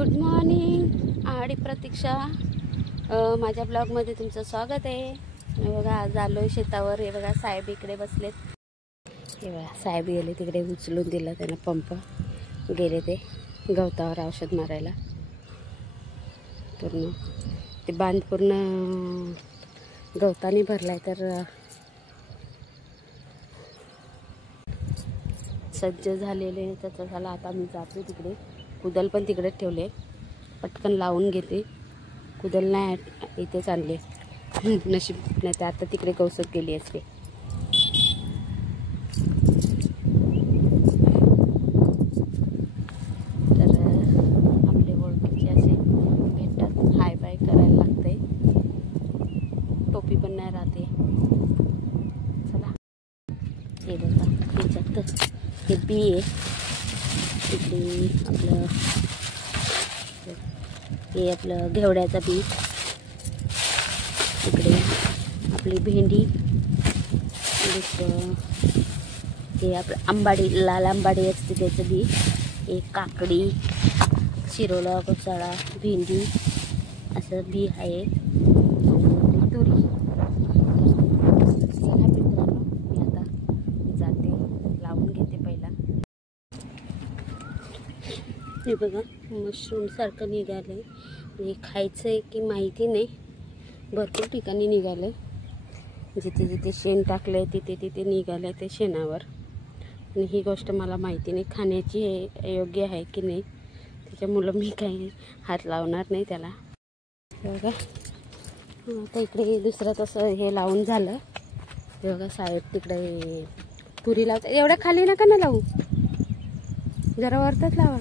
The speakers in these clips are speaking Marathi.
गुड मॉर्निंग आणि प्रतीक्षा माझ्या ब्लॉगमध्ये तुमचं स्वागत आहे। बघा आज आलोय शेतावर। हे बघा साहेब इकडे बसलेत। हे बघा साहेब गेले तिकडे, उचलून दिला त्यांना पंप, गेले ते गवतावर औषध मारायला। पूर्ण ते बांध पूर्ण गवताने भरलाय, तर सज्ज झालेले त्याचं झालं। आता मी जाते तिकडे, कुदल पण तिकडेच ठेवले, पटकन लावून घेते। कुदल नाही इथेच आणले, नशीब नाही तर आता तिकडे गवसत गेली असते। तर आपले ओळखीचे असे भेटतात, हाय बाय करायला लागते, टोपी पण नाही राहते। चला हे बघा, त्याच्यात हे बी आहे, इकडे आपलं हे आपलं घेवड्याचा बी, इकडे आपली भेंडी, हे आपलं आंबाडी, लाल आंबाडी असते त्याचं बी, एक काकडी, शिरोला, कोसाळा, भेंडी असं बी आहे, तुरी। चला मित्रांनो, मी आता जाते, लावून घेते पहिला। हे बघा मशरूम सारखं निघालंय, म्हणजे खायचं आहे की माहिती नाही, भरपूर ठिकाणी निघालंय। जिथे जिथे शेण टाकलंय तिथे तिथे निघालंय ते शेणावर, आणि ही गोष्ट मला माहिती नाही खाण्याची हे योग्य आहे की नाही, त्याच्यामुळं मी काही हात लावणार नाही त्याला। बघा आता इकडे दुसरं तसं हे लावून झालं। बघा साहेब तिकडे तुरी लावतात, एवढ्या खाली नका ना लावू, जरा वरतच लावा।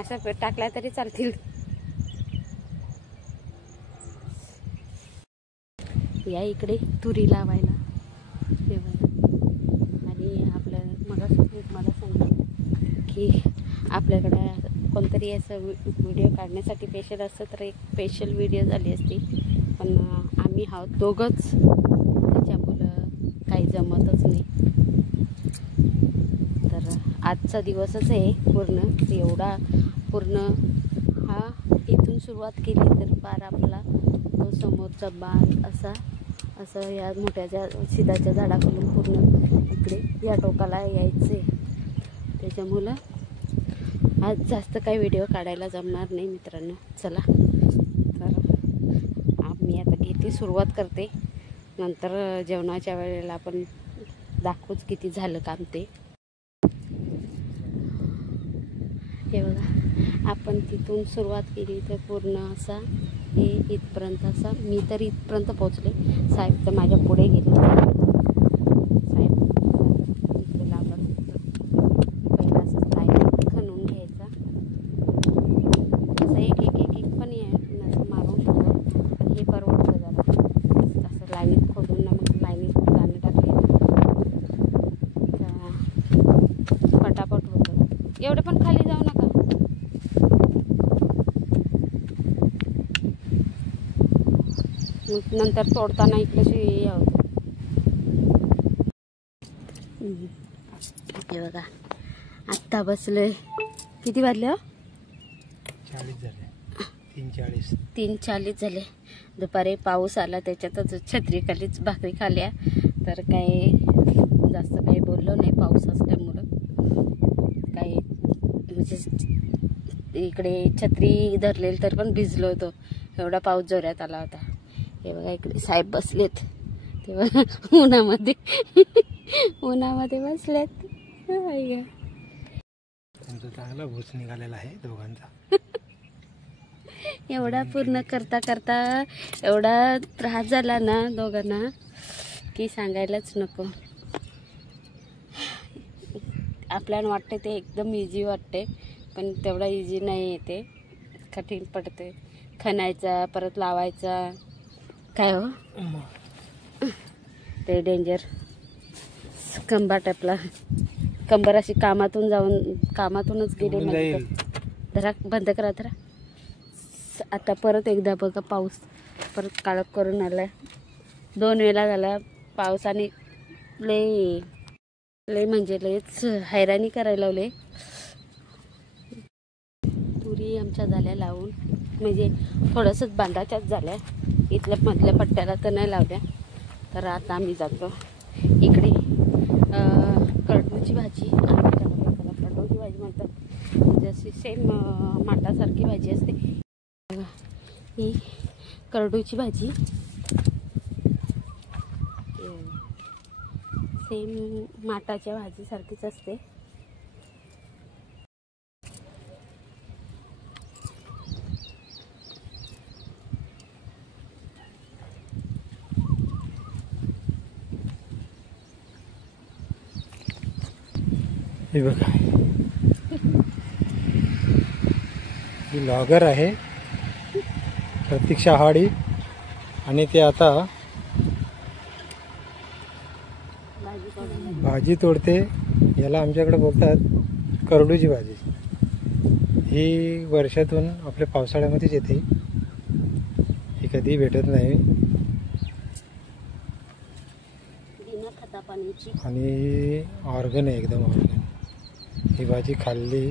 असं टाकला तरी चालतील। या इकडे तुरी लावायला, आणि आपलं मला सांगतात की आपल्याकडं कोणतरी असं व्हिडिओ काढण्यासाठी स्पेशल असतं तर एक स्पेशल व्हिडिओ झाली असती, पण आम्ही आहोत दोघंच, त्याच्यामुळं काही जमतच नाही। तर आजचा दिवसच आहे पूर्ण, एवढा पूर्ण हा इथून सुरुवात केली तर पार आपला तो समोरचा बांध असं या मोठ्याच्या सिधाच्या झाडाखालून पूर्ण इकडे या टोकाला यायचे, त्याच्यामुळं आज जास्त काही व्हिडिओ काढायला जमणार नाही मित्रांनो। चला तर मी आता घेते, सुरुवात करते, नंतर जेवणाच्या वेळेला आपण दाखवूच किती झालं काम ते। हे बघा आपण तिथून सुरुवात केली तर पूर्ण असा हे इथपर्यंत, असा मी तर इथपर्यंत पोहोचले, साहेब तर माझ्या पुढे गेले। साहेब इकडे लावलं पहिला असं लाईन खणून घ्यायचा, असं एक एक एक एक पण असं मारून शकतो, पण हे परवडतं जरा असं लाईनीत खोदून ना, मग लाईनीत दाणे टाकले पटापट होतं। एवढे पण खाली जाऊ नका, नंतर तोडताना इकडे यावं। हे बघा आत्ता बसलोय, किती वाजले हो? 40 झाले, 3:40 झाले। दुपारी पाऊस आला, त्याच्यातच छत्री खालीच भाकरी खाल्या, तर काही जास्त काही बोललो नाही पाऊस असल्यामुळं। काही म्हणजे इकडे छत्री धरलेली तर पण भिजलो होतो, एवढा पाऊस जोरात आला होता। हे बघा इकडे साहेब बसलेत, तेव्हा उन्हामध्ये बसलेत। चांगला भूस निघालेला आहे दोघांचा। एवढा पूर्ण करता करता एवढा त्रास झाला ना दोघांना की सांगायलाच नको। आपल्याला वाटते ते एकदम इझी वाटते, पण तेवढा इझी नाही आहे, ते कठीण पडते। खणायचा परत लावायचा, काय हो ते डेंजर। कंबर आपला कंबर अशी कामातूनच गेली म्हणजे, जरा बंद करा जरा। आता परत एकदा बघा पाऊस परत काळप करून आलाय, 2 वेळा झाला पावसाने लय लय म्हणजे लयच हैराणी करायला लावले. तुरी आमच्या झाल्या लावून, म्हणजे थोडंसंच बांधाच्याच झाल्या, इथल्या मधल्या पट्ट्याला तर नाही लावल्या. तर आता आम्ही जातो इकडे कडूची भाजी, त्याला कडूची भाजी म्हणतात, जशी सेम माठासारखी भाजी असते ही करडूची भाजी. सेम माठाच्या भाजीसारखीच असते. हे बघा, ही लॉगर आहे प्रतीक्षा हाडी, आणि ते आता भाजी तोडते. याला आमच्याकडे बोलतात करडूची भाजी. ही वर्षातून आपल्या पावसाळ्यामध्येच येते, ही कधी भेटत नाही. आणि ऑर्गन आहे, एकदम ऑर्गन. ही भाजी खाल्ली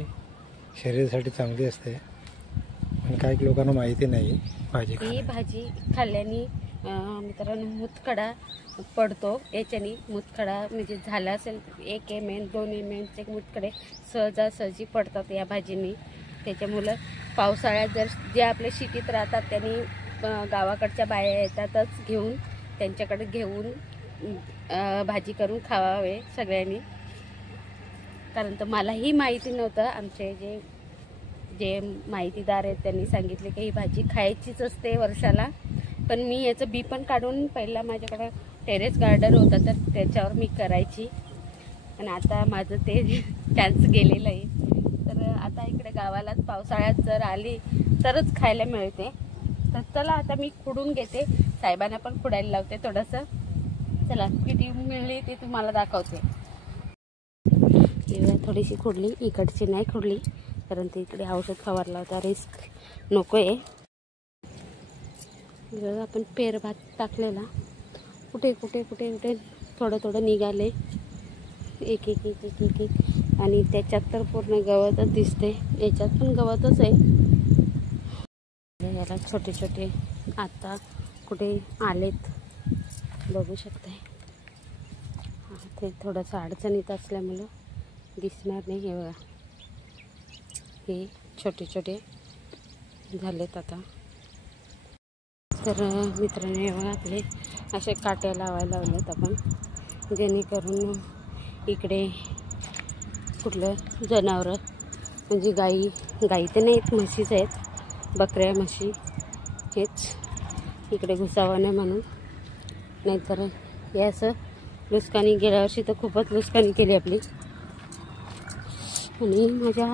शरीरासाठी चांगली असते, पण काही लोकांना माहिती नाही भाजी. ही भाजी खाल्ल्याने मित्रांनो मुतखडा पडतो. याच्याने मुतखडा म्हणजे झाला असेल 1 mm 2 mm चे मुतखडे सहजासहजी पडतात या भाजीने. त्याच्यामुळं पावसाळ्यात जर जे आपल्या सिटीत राहतात त्यांनी गावाकडच्या बाया येतातच घेऊन, त्यांच्याकडे घेऊन भाजी करून खावावे सगळ्यांनी. कारण तर मलाही माहिती नव्हतं. आमचे जे माहितीदार आहेत त्यांनी सांगितले की ही भाजी खायचीच असते वर्षाला. पण मी याचं बी पण काढून, पहिला माझ्याकडं टेरेस गार्डन होता तर त्याच्यावर मी करायची, पण आता माझं ते चान्स गेलेलं आहे. तर आता इकडे गावालाच पावसाळ्यात जर आली तरच खायला मिळते. तर चला आता मी खुडून घेते, साहेबांना पण खुडायला लावते थोडंसं. चला किती मिळली ते तुम्हाला दाखवते. थोडीशी खुडली, इकडची नाही खुडली कारण ते इकडे औषध फवारला होता, रिस्क नको आहे. आपण पेर भात टाकलेला, कुठे कुठे कुठे कुठे थोडं थोडं निघाले, एक एक एक एक एक एक, आणि त्याच्यात तर पूर्ण गवतच दिसते. याच्यात पण गवतच आहे. याला छोटे छोटे आता कुठे आलेत बघू शकते. ते थोडंसं अडचणीत असल्यामुळं दिसणार नाही. हे बघा, हे छोटे छोटे झालेत आता. तर मित्रांनो हे बघा, आपले असे काट्या लावायला लावलेत आपण, जेणेकरून इकडे कुठलं जनावरं, म्हणजे गाई तर नाहीत, म्हशीच आहेत, बकऱ्या म्हशी, हेच इकडे घुसावं नाही म्हणून. नाहीतर हे असं लुसकानी, गेल्या वर्षी तर खूपच लुसकानी केली आपली. आणि माझ्या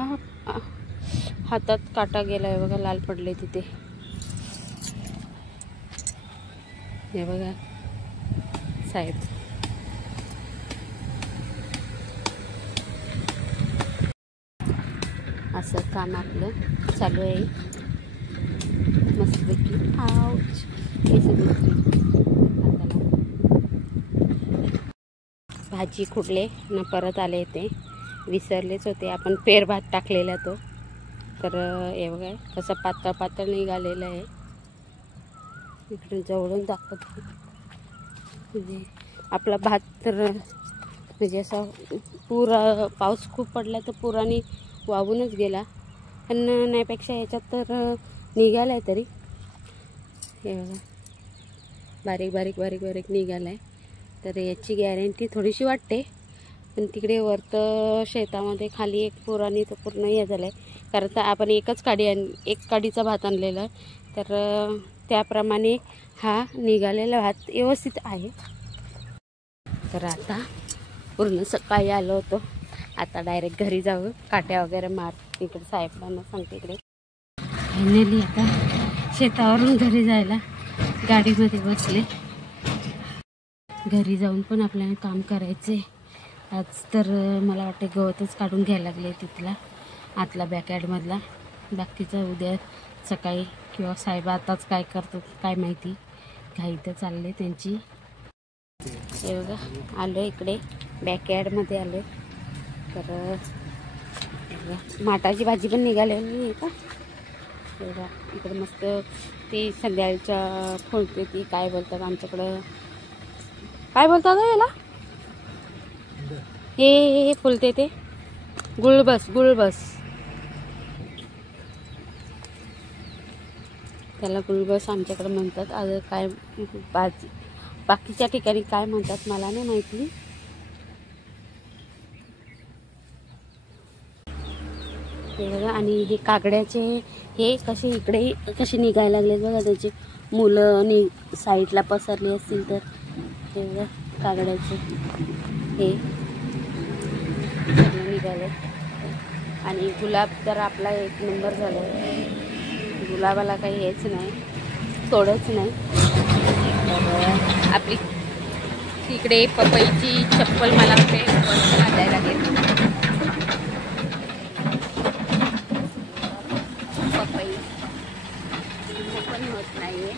हातात काटा गेला आहे बघा, लाल पडले तिथे. हे बघा साहेब, असं काम आपलं चालू आहे मस्तपैकी. आउच, हे सगळं भाजी खुडले न परत आले, ते विसरलेच होते. आपण पेर भात टाकलेला तो. तर हे बघा कसं पातळ पातळ निघालेलं आहे. इकडे जवळून दाखवतो. म्हणजे आपला भात तर म्हणजे असा पुरा पाऊस खूप पडला तर पुराने वाहूनच गेला, पण नाहीपेक्षा याच्यात तर निघाला आहे. तरी हे बघा बारीक बारीक बारीक बारीक निघाला आहे. तर याची गॅरंटी थोडीशी वाटते, पण तिकडे वरतं शेतामध्ये खाली एक पुराने तर पूर्ण हे झालं आहे. कारण तर आपण एक काडीचा भात आणलेला आहे, तर त्याप्रमाणे हा निघालेला भात व्यवस्थित आहे. तर आता पूर्ण सकाळी आलो होतो, आता डायरेक्ट घरी जाऊ, काट्या वगैरे मार. इकडे साहेबांना सांगते. इकडे फायनली आता शेतावरून घरी जायला गाडीमध्ये बसले. घरी जाऊन पण आपल्याला काम करायचे. आज तर मला वाटते गवतच काढून घ्यायला लागले तिथला आतला बॅकयार्डमधला. बाकीचं उद्या सकाळी किंवा साहेब आताच काय करतात काय माहिती, घाई तर चालले त्यांची. हे बघा आलो इकडे बॅकयार्डमध्ये आलो. तर माटाची भाजी पण निघालेली आहे का बघा. इकडे मस्त ती संध्याकाळच्या फुलते ती काय बोलतात आमच्याकडं, काय बोलतात याला, हे फुलते ते गुळबस, त्याला गुळबस आमच्याकडे म्हणतात. आज काय भाजी बाकीच्या ठिकाणी काय म्हणतात मला नाही माहिती. ते बघा. आणि हे कागड्याचे हे कसे इकडे कसे निघायला लागलेत बघा. त्याचे मुलं साईडला पसरली असतील तर हे बघा कागड्याचे हे निघाले. आणि गुलाब तर आपला एक नंबर झाला. गुलाबाला काही हेच नाही, तोडच नाही. तर आपली तिकडे पपईची चप्पल मला वाटते घालायला लागेल. पपई पण होत नाहीये.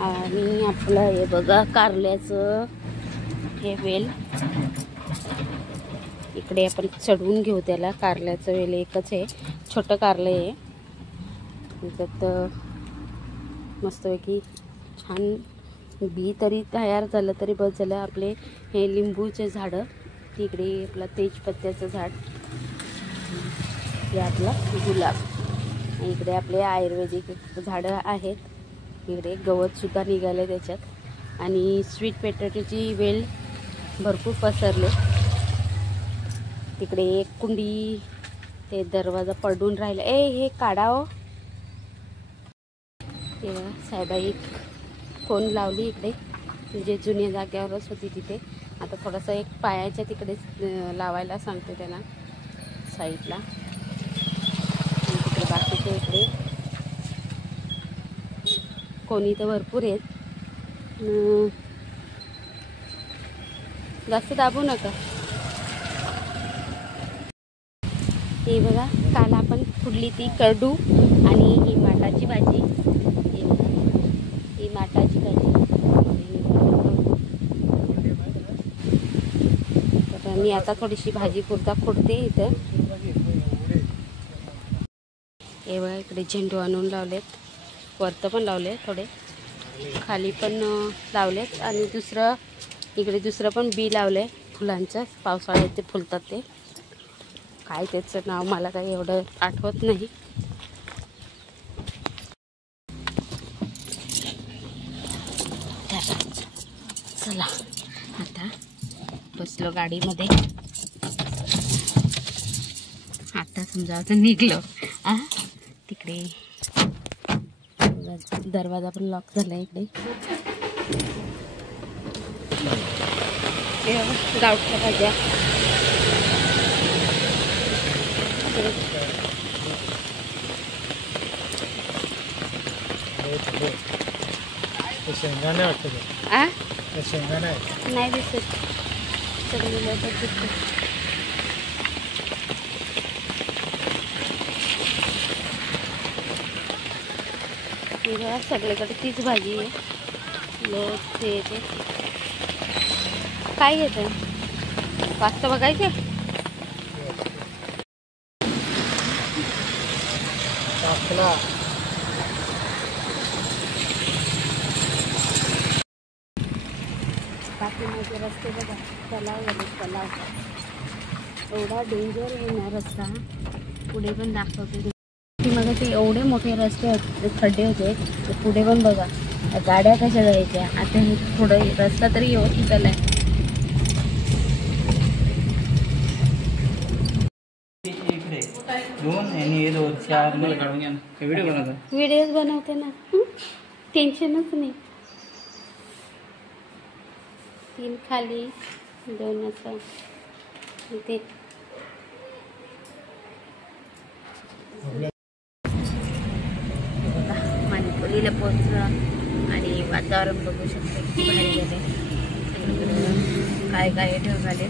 आणि आपलं हे बघा कारल्याचं हे वेल, इकडे आपण चढवून घेऊ त्याला. कारल्याचं वेल एकच आहे, छोटं कारलं आहे. त्याच्यात मस्तपैकी छान बी तरी तयार झालं तरी बस झालं. आपले हे लिंबूचे झाडं, तिकडे आपलं तेजपत्त्याचं झाड, हे आपला गुलाब, इकडे आपले आयुर्वेदिक झाडं आहेत. इकडे गवतसुद्धा निघाले त्याच्यात. आणि स्वीट पोटॅटोची वेल भरपूर पसरले. तिकडे एक कुंडी, ते दरवाजा पडून राहिला. हे काढावं. तेव्हा साहेबाई कोण लावली इकडे, म्हणजे जुन्या जाग्यावरच होती तिथे. आता थोडंसं एक पायाच्या तिकडेच लावायला सांगते त्यांना साईडला. तिकडे बाकीचे इकडे कोणी तर भरपूर आहेत. जास्त दाबू नका. हे बघा काल आपण फुडली ती करडू आणि ही माटाची भाजी. ही माटाची भाजी. तर मी आता थोडीशी भाजी पुरता खोडते इथं. हे बघा इकडे झेंडू आणून लावलेत, वरतं पण लावले, थोडे खाली पण लावलेत. आणि इकडे दुसरं पण बी लावलंय फुलांचं. पावसाळ्यात ते फुलतात ते, काय त्याचं नाव मला काही एवढं आठवत नाही. चला आता बसलो गाडीमध्ये. आता समजा आता निघलो. तिकडे दरवाजा पण लॉक झाला. इकडे गावठ्या भाज्या, शेंगाने वाटतं ते शेंगाने नाही दिसत. सगळीला तर दिसत. सगळीकडे तीच भाजी आहे. लोक येते. काय घेतं वाजता बघायचे. पाठीमागे रस्ते बघा, तलाव एवढा डेंजर आहे ना रस्ता. पुढे पण दाखवते मग ते एवढे मोठे रस्ते होते, खड्डे होते. ते पुढे पण बघा गाड्या कशा जायच्या. आता हे थोडं रस्ता तरी व्यवस्थित आलाय. व्हिडिओज बनवते ना, टेन्शनच नाही. 3 खाली 2 असं ते. मानिकोलीला पोहोचलं आणि वातावरण बघू शकतो किती भारी गेले. काय काय ठेवून आले.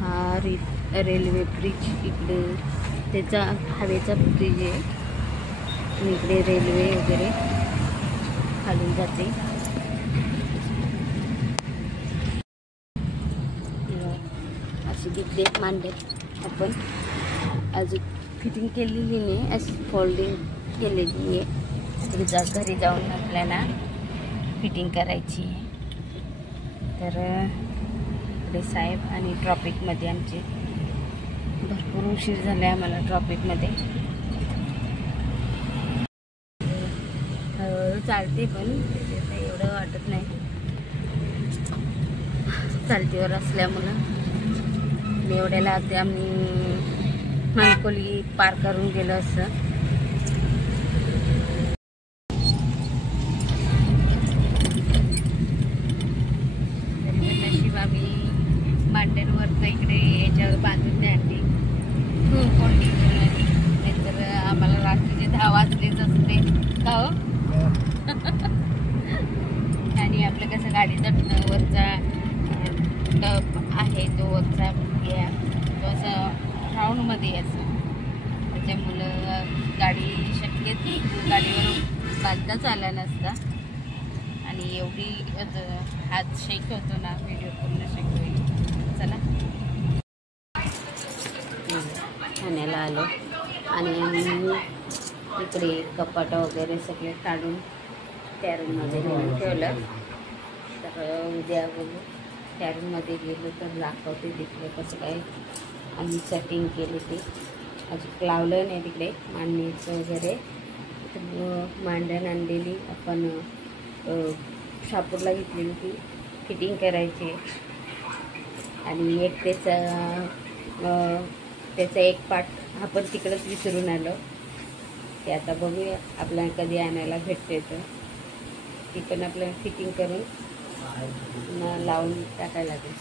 हा रेल्वे ब्रिज, इकडे त्याचा हवेचा ब्रिज आहे. इकडे रेल्वे वगैरे खालून जाते. अशी दिसते मांडे. आपण अजून फिटिंग केलेली नाही, अशी फोल्डिंग केलेली आहे. घरी जाऊन आपल्याला फिटिंग करायची आहे. तर इकडे साहेब आणि ट्रॉफिकमध्ये आमचे भरपूर उशीर झाला आहे आम्हाला ट्रॉफिकमध्ये. हळूहळू चालते पण त्याच्यात एवढं वाटत नाही चालतीवर असल्यामुळं. एवढ्याला अगदी आम्ही मानकोली पार करून गेलो असं. नशीब आम्ही मांड्यांवर तर इकडे याच्यावर बांधून नाही आणली, कोणती नाही तर आम्हाला रात्रीचे 10 वाजलेच असते का हो. आणि आपलं कसं गाडीचा वरचा टप आहे तो वरचा घ्या तो असं राऊंडमध्ये असं, त्याच्यामुळं गाडी शक्यतो गाडीवर बांधताच आला नसता. आणि एवढी हात शेक होतो ना, व्हिडिओ पूर्ण शेक होईल. चला ठाण्याला आलो आणि आम्ही इकडे कपाट वगैरे सगळे काढून त्या रूममध्ये नेऊन ठेवलं. तर उद्या बघू त्या रूममध्ये गेलो तर दाखवते तिकडे कसं काय आम्ही सेटिंग केली ते. अजून लावलं नाही तिकडे मांडणीचं वगैरे. मांडण आणलेली आपण शापूरला घेतलेली ती फिटिंग करायची. आणि एक त्याचा एक पार्ट आपण तिकडंच विसरून आलो. ते आता बघूया आपल्याला कधी आणायला भेटते तर ती पण आपल्याला फिटिंग करून लावून टाकायला लागेल.